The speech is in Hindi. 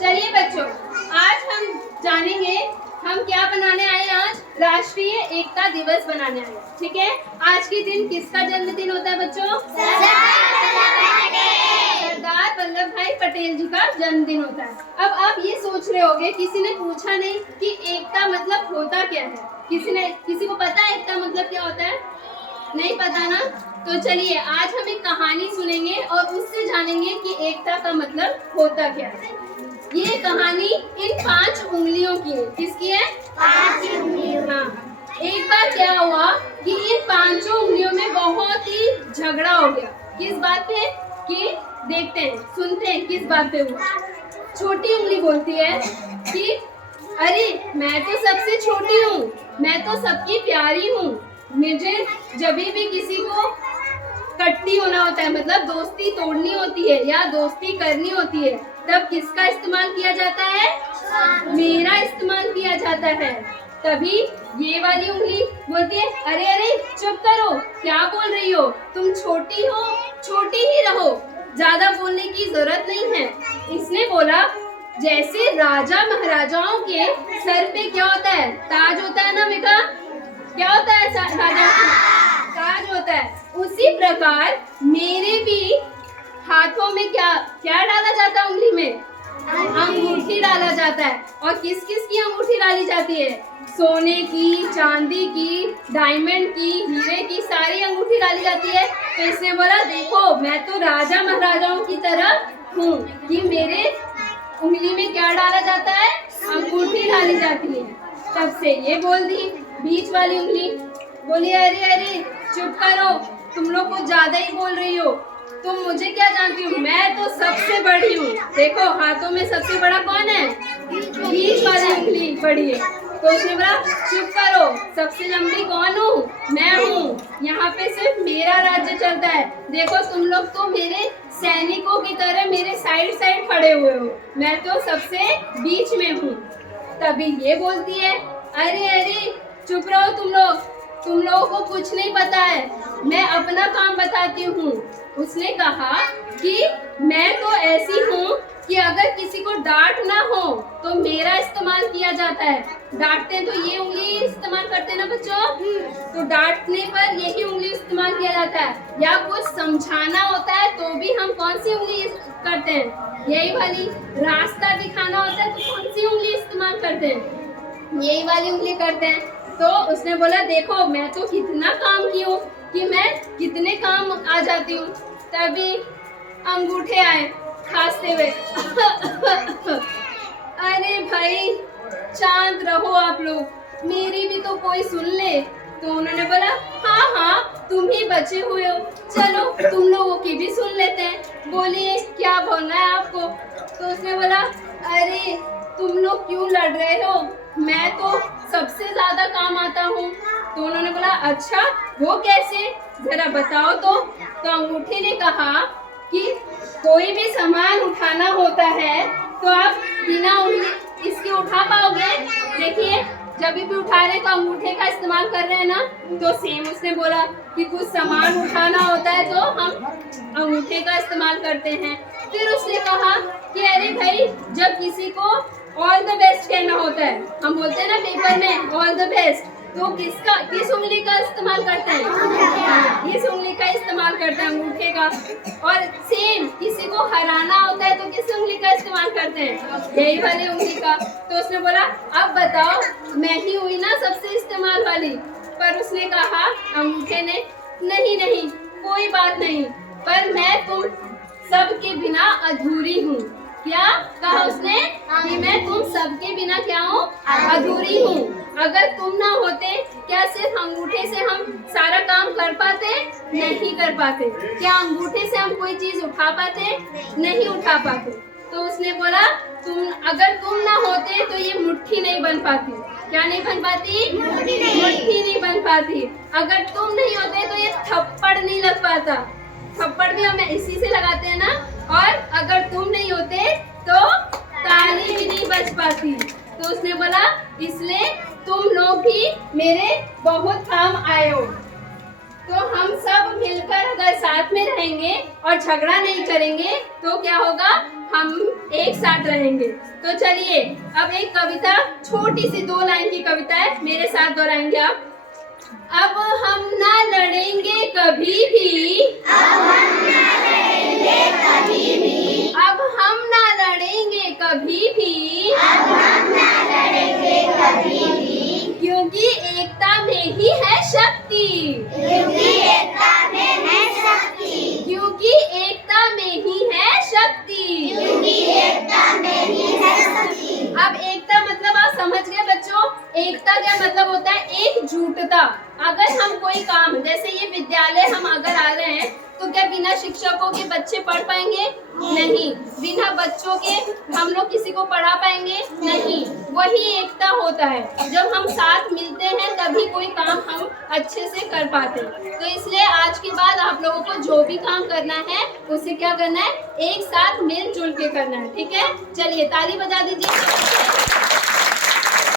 चलिए बच्चों, आज हम जानेंगे हम क्या बनाने आए हैं। आज राष्ट्रीय एकता दिवस बनाने आए, ठीक है। आज के दिन किसका जन्मदिन होता है बच्चों? सरदार वल्लभ भाई पटेल जी का जन्मदिन होता है। अब आप ये सोच रहे होंगे, किसी ने पूछा नहीं कि एकता मतलब होता क्या है। किसी को पता है एकता मतलब क्या होता है? नहीं पता ना? तो चलिए आज हम एक कहानी सुनेंगे और उससे जानेंगे कि एकता का मतलब होता क्या है। ये कहानी इन 5 उंगलियों की है। किसकी है? 5 उंगलियों। हाँ, एक बार क्या हुआ कि इन 5 उंगलियों में बहुत ही झगड़ा हो गया। किस बात पे? कि देखते हैं, सुनते हैं किस बात पे हुआ। छोटी उंगली बोलती है कि अरे मैं तो सबसे छोटी हूँ, मैं तो सबकी प्यारी हूँ, मुझे जब भी किसी को कट्टी होना होता है, मतलब दोस्ती तोड़नी होती है या दोस्ती करनी होती है, तब किसका इस्तेमाल किया जाता है? मेरा इस्तेमाल किया जाता है। तभी ये वाली उंगली बोलती है अरे अरे चुप करो, क्या बोल रही हो, तुम छोटी हो, छोटी ही रहो, ज्यादा बोलने की जरूरत नहीं है। इसने बोला जैसे राजा महाराजाओं के सर पे क्या होता है? ताज होता है ना बेटा। क्या होता है राजा? ताज होता है। उसी प्रकार मेरे भी हाथों में क्या क्या डाला जाता है? उंगली में अंगूठी डाला जाता है। और किस किस की अंगूठी डाली जाती है? सोने की, चांदी की, डायमंड की, हीरे की, सारी अंगूठी डाली जाती है। तो इसने बोला देखो मैं तो राजा महाराजाओं की तरह हूँ कि मेरे उंगली में क्या डाला जाता है? अंगूठी डाली जाती है। तब से ये बोल दी बीच वाली उंगली, बोली अरे अरे चुप करो, तुम लोग कुछ ज्यादा ही बोल रही हो, तुम मुझे क्या जानती हो, मैं तो सबसे बड़ी हूँ। देखो हाथों में सबसे बड़ा कौन है? बीच वाली उंगली बड़ी है। तो उसने बोला चुप करो, सबसे लंबी कौन हूँ? मैं हूँ, यहाँ पे सिर्फ मेरा राज्य चलता है। देखो तुम लोग तो मेरे सैनिकों की तरह मेरे साइड साइड खड़े हुए हो, मैं तो सबसे बीच में हूँ। तभी ये बोलती है अरे अरे चुप रहो तुम लोगों को कुछ नहीं पता है, मैं अपना काम बताती हूँ। उसने कहा कि मैं तो ऐसी हूँ कि अगर किसी को डांट ना हो तो मेरा इस्तेमाल किया जाता है। डांटते तो ये उंगली इस्तेमाल करते हैं ना बच्चों, तो डांटने पर यही उंगली इस्तेमाल किया जाता है। या कुछ समझाना होता है तो भी हम कौन सी उंगली करते हैं? यही वाली। रास्ता दिखाना होता है तो कौन सी उंगली इस्तेमाल करते हैं? यही वाली उंगली करते हैं। तो उसने बोला देखो मैं तो कितना काम की हूँ कि मैं कितने काम आ जाती हूँ। तभी अंगूठे आए खांसते हुए अरे भाई शांत रहो आप लोग, मेरी भी तो कोई सुन ले। तो उन्होंने बोला हाँ हाँ तुम ही बचे हुए हो, चलो तुम लोगों की भी सुन लेते हैं, बोलिए क्या बोलना है आपको। तो उसने बोला अरे तुम लोग क्यों लड़ रहे हो, मैं तो सबसे ज्यादा काम आता हूँ। तो उन्होंने बोला अच्छा वो कैसे, जरा बताओ तो। अंगूठे ने कहा कि कोई भी सामान उठाना होता है तो आप बिना उंगली इसके उठा पाओगे? देखिए जब भी उठा रहे तो अंगूठे का इस्तेमाल कर रहे हैं ना। तो सेम उसने बोला कि कुछ सामान उठाना होता है तो हम अंगूठे का इस्तेमाल करते हैं। फिर उसने कहा कि अरे भाई जब किसी को ऑल द बेस्ट कहना होता है, हम बोलते हैं ना पेपर में ऑल द बेस्ट, तो किस उंगली का इस्तेमाल करते हैं? इस उंगली का इस्तेमाल करते हैं, अंगूठे का। और सेम किसी को हराना होता है तो किस उंगली का इस्तेमाल करते हैं? यही वाली उंगली का। तो उसने बोला अब बताओ मैं ही हुई ना सबसे इस्तेमाल वाली। पर उसने कहा अंगूठे ने नहीं नहीं कोई बात नहीं, पर मैं तुम सबके बिना अधूरी हूँ। क्या कहा उसने? कि मैं तुम सबके बिना क्या हूँ? अधूरी हूँ। अगर तुम ना होते क्या सिर्फ अंगूठे से हम सारा काम कर पाते? नहीं कर पाते। क्या अंगूठे से हम कोई चीज उठा पाते? नहीं उठा पाते। तो उसने बोला अगर तुम ना होते तो ये मुट्ठी नहीं बन पाती। क्या नहीं बन पाती? मुट्ठी नहीं बन पाती। अगर तुम नहीं होते तो ये थप्पड़ नहीं लग पाता। थप्पड़ भी हम इसी से लगाते हैं ना। और अगर तुम नहीं होते तो ताली भी नहीं बज पाती। तो उसने बोला इसलिए तुम लोग भी मेरे बहुत काम आए हो। तो हम सब मिलकर अगर साथ में रहेंगे और झगड़ा नहीं करेंगे तो क्या होगा? हम एक साथ रहेंगे। तो चलिए अब एक कविता, छोटी सी 2 लाइन की कविता है, मेरे साथ दोहराएंगे आप। अब हम ना लड़ेंगे कभी भी, अब हम ना लड़ेंगे कभी भी, अब हम ना लड़ेंगे कभी भी, अब हम ना लड़ेंगे कभी भी, क्योंकि एकता में ही है शक्ति, क्योंकि एकता में है शक्ति, क्योंकि एकता में ही है शक्ति, क्योंकि एकता में ही है शक्ति। अब एकता मतलब आप समझ गए बच्चों, एकता क्या मतलब होता है? एकजुटता। अगर हम कोई काम, जैसे ये विद्यालय हम अगर आ रहे हैं तो क्या बिना शिक्षकों के बच्चे पढ़ पाएंगे? नहीं। बिना बच्चों के हम लोग किसी को पढ़ा पाएंगे? नहीं। वही एकता होता है, जब हम साथ मिलते हैं तभी कोई काम हम अच्छे से कर पाते हैं। तो इसलिए आज के बाद आप लोगों को जो भी काम करना है उसे क्या करना है? एक साथ मिलजुल के करना है, ठीक है? चलिए ताली बजा दीजिए।